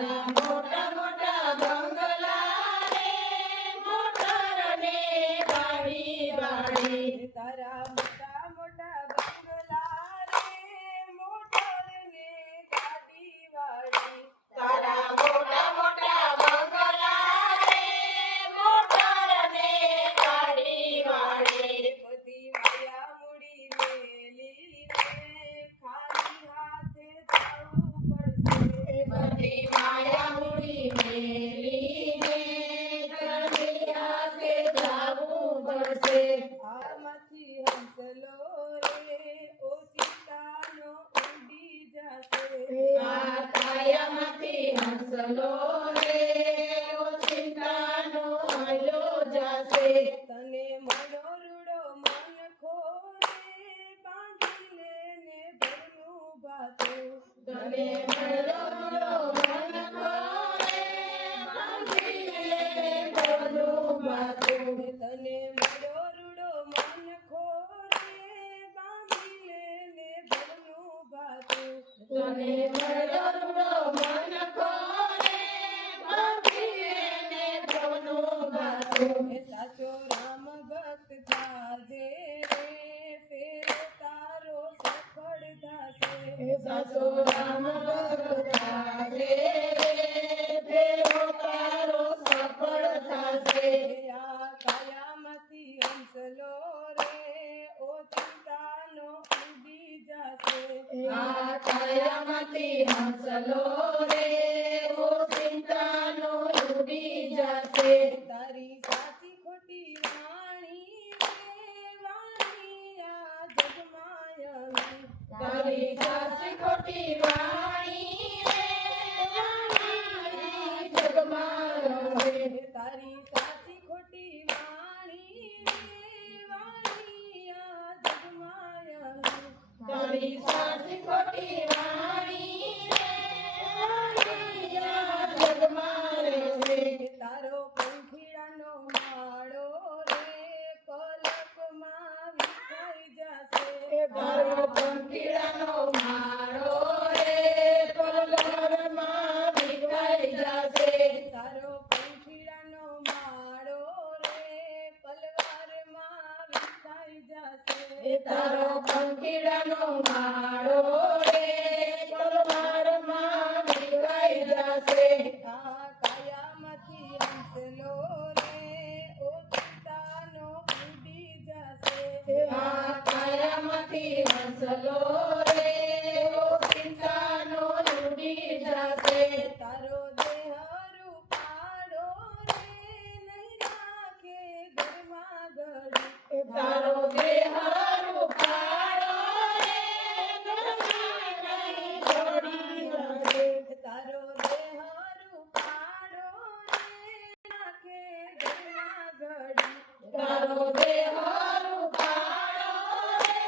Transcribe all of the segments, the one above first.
મોટા મોટા બંગલા રે મોટર ને ગાડી વાળી તારા મોટા મોટા બંગલા રે મોટર ને ગાડી વાળી તારા મોટા મોટા બંગલા રે મોટર ને ગાડી વાળી બધી માયા મૂડી મેલી રે ખાલી હાથે જવું પડશે બધી માયા મૂડી મેલીને ખાલી હાથે જાવું પડશે આમાંથી હંસલો રે ઓચિતાનો ઉડી જશે આ કાયામાંથી હંસલો રે ઓચિંતાનો હલ્યો જશે તને મળો રૂડો મન ખોરે બાંધી લેને ઘરનું બાતું તને મળો મન ખોરે બાંધી લે ઘરનું બાતું તને મળો રૂડો મન ખોરે બાંધી લેને ઘરનું બાતું તને મળો મન ખોરે બાંધી લે ઘરનું બાતું હે સાચો રામ ભક્ત થાજે રે ફેરો તારો સફળ થાશે સાચો રામ ભક્ત થાજે ફેરો તારો સફળ થશે આ કાયામાંથી હંસલો રે ઓચિતાનો ઉડી જશે આ કાયામાંથી હંસલો રે ઓચિંતાનો ઉડી જશે તારી સાચી ખોટી વાણી રે વાણી આ જગમાયવી તારી સાચી ખોટી વાણી રે વાણી જગમાં રહે તારી સાચી ખોટી વાણી રે વાણી આ જગમાયવી તારી સાચી ખોટી વાણી રે વાણી આ જગમાં રહે તારો પંખીડાનો માળો રે પલકમાં વિખાઈ જશે તારો પંખીડાનો માળો રે પલરમાં વિખાઈ જશે તારો પંખીડાનો માળો રે પલવારમાં વિખાઈ જશે તારો પંખીડાનો માળો રે પલવારમાં વિખાઈ જશે આ કાયામાંથી હંસલો રે ઓચિતાનો ઉડી જશે આ કાયામાંથી હંસલો રે ઓચિંતાનો ઉડી જશે તારો દેહ રૂપાળો રે નહીં રાખે ઘરમાં ઘડી તારો દેહ રૂપાળો રે ઘરમાં નહીં ઘડી રહે તારો દેહ રૂપાળો રે રાખે ઘરમાં ઘડી તારો દેહ રૂપાળો રે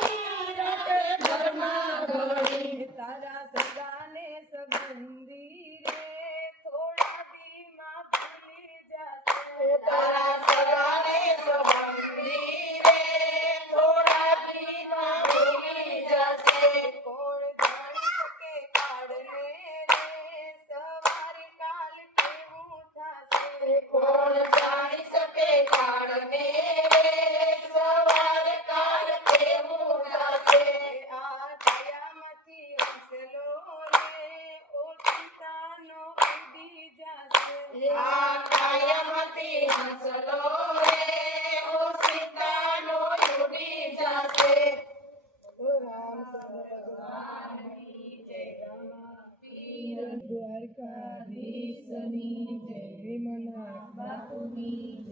નહીં રાખે ઘરમાં ઘડી તારા સગાને સંબંધી રે થોડા દીમાં ભૂલી જશે તારા સગાને સંબંધી રે થોડા દીમાં ભૂલી જશે કોણ જાણી શકે કાળને રે સવારે કાલ કેવું થશે કોણ જાણી શકે કાળને રે સવારે કાલ કેવું થશે આ કાયામાંથી હંસલો રે ઓચિતાનો ઉડી જશે આ કાયામાંથી હંસલો રે ઓચિતાનો ઉડી જશે દ્વારકાધીશની જય વિમલા બાપુની